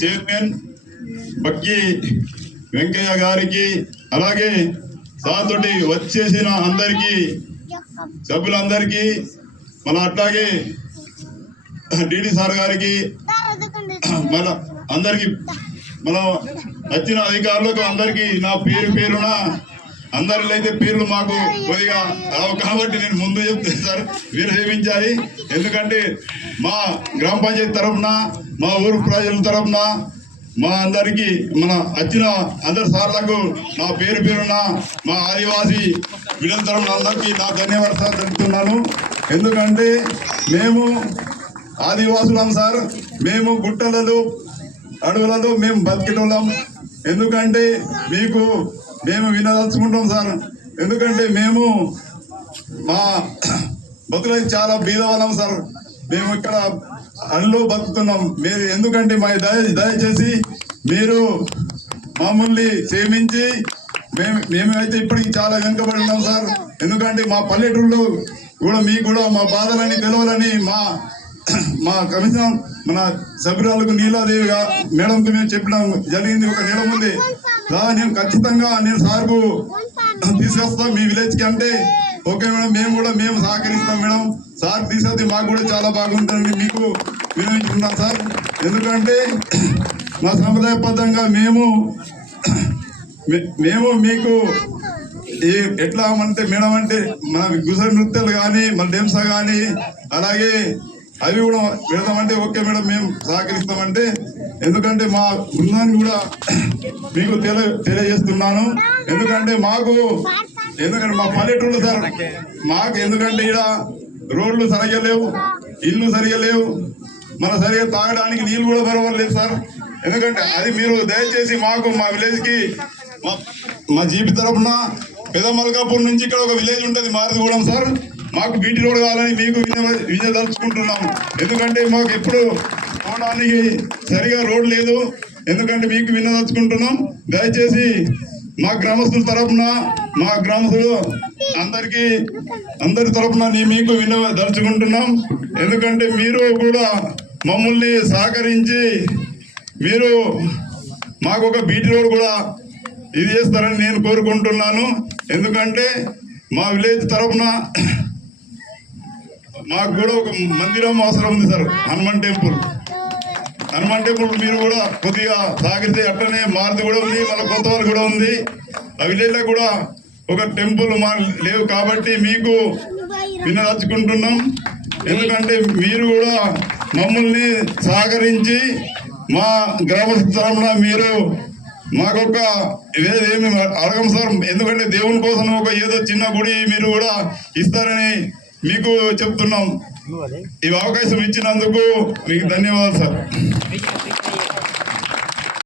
Chairman బక్కి వెంకయ్య గారికి, అలాగే సాతోటి వచ్చేసిన అందరికీ, సభ్యులందరికీ, మళ్ళీ అట్లాగే డిడి సార్ గారికి, మళ్ళా అందరికి, మనం వచ్చిన అధికారులకు అందరికీ నా పేరున అందరిలో అయితే పేర్లు మాకు కొద్దిగా రావు కాబట్టి నేను ముందు చెప్తాను సార్, మీరు క్షమించాలి. ఎందుకంటే మా గ్రామ పంచాయతీ తరఫున, మా ఊరు ప్రజల తరఫున, మా అందరికీ మన వచ్చిన అందరి సార్లకు నా పేరున మా ఆదివాసీ విడుదల తరఫున అందరికీ నా ధన్యవాదాలు తెలుపుతున్నాను. ఎందుకంటే మేము ఆదివాసులం సార్, మేము గుట్టలలో అడవులలో మేము బతికేటోళ్ళం. ఎందుకంటే మేము వినదలుచుకుంటాం సార్. ఎందుకంటే మేము మా బతులై చాలా బీదవాళ్ళం సార్. మేము ఇక్కడ అడవిలో బతుకుతున్నాం. మీరు ఎందుకంటే మా దయచేసి మీరు మమ్మల్ని క్షమించి, మేమైతే ఇప్పటికి చాలా వెనుకబడి ఉన్నాం సార్. ఎందుకంటే మా పల్లెటూళ్ళు కూడా మీకు కూడా మా బాధలని తెలవాలని మా కమిషన్ మన సభ్యురాలకు నీలాదేవిగా మేడంకి మేము చెప్పడం జరిగింది. ఒక నెల ముందే నేను ఖచ్చితంగా సార్కు తీసుకొస్తాం మీ విలేజ్కి అంటే, ఓకే మేడం, మేము సహకరిస్తాం మేడం, సార్ తీసుకొస్తే మాకు కూడా చాలా బాగుంటుంది మీకు వినియోగించుకున్నాం సార్. ఎందుకంటే మా సంప్రదాయబద్ధంగా మేము మీకు ఎట్లా అంటే మేడం అంటే మన గుసరి నృత్యాలు కానీ, మన డెమ్సా కానీ, అలాగే అవి కూడా పెడతామంటే ఓకే మేడం మేము సహకరిస్తామంటే. ఎందుకంటే మా బృందాన్ని కూడా మీకు తెలియజేస్తున్నాను. ఎందుకంటే మా పల్లెటూళ్ళు సార్, మాకు ఎందుకంటే ఇక్కడ రోడ్లు సరిగా లేవు, ఇల్లు సరిగా లేవు, మన సరిగా తాగడానికి నీళ్ళు కూడా బరవలేదు సార్. ఎందుకంటే అది మీరు దయచేసి మాకు మా విలేజ్కి మా జీపీ తరఫున పెదమల్కాపూర్ నుంచి ఇక్కడ ఒక విలేజ్ ఉంటుంది మారుతిగూడెం సార్, మాకు బీటీ రోడ్ కావాలని మీకు వినియోగదలుచుకుంటున్నాం. ఎందుకంటే మాకు ఎప్పుడు పోవడానికి సరిగా రోడ్ లేదు. ఎందుకంటే మీకు వినదలుచుకుంటున్నాం. దయచేసి మా గ్రామస్తుల తరఫున, మా గ్రామస్తులు అందరి తరఫున మీకు వినదలుచుకుంటున్నాం. ఎందుకంటే మీరు కూడా మమ్మల్ని సహకరించి మీరు మాకు ఒక బీటీ రోడ్ కూడా ఇది చేస్తారని నేను కోరుకుంటున్నాను. ఎందుకంటే మా విలేజ్ తరఫున మాకు కూడా ఒక మందిరం అవసరం ఉంది సార్, హనుమాన్ టెంపుల్ మీరు కూడా కొద్దిగా సాగితే, అట్లనే మారుతి కూడా ఉంది, మన కొత్త వారు కూడా ఉంది. ఆ విలేజ్లో కూడా ఒక టెంపుల్ లేవు కాబట్టి మీకు వినదలుచుకుంటున్నాం. ఎందుకంటే మీరు కూడా మమ్మల్ని సహకరించి మా గ్రామస్తుల తరఫున మీరు మాకొక ఏమి అడగం సార్. ఎందుకంటే దేవుని కోసం ఒక ఏదో చిన్న గుడి మీరు కూడా ఇస్తారని మీకు చెప్తున్నాం. ఈ అవకాశం ఇచ్చినందుకు మీకు ధన్యవాదాలు సార్.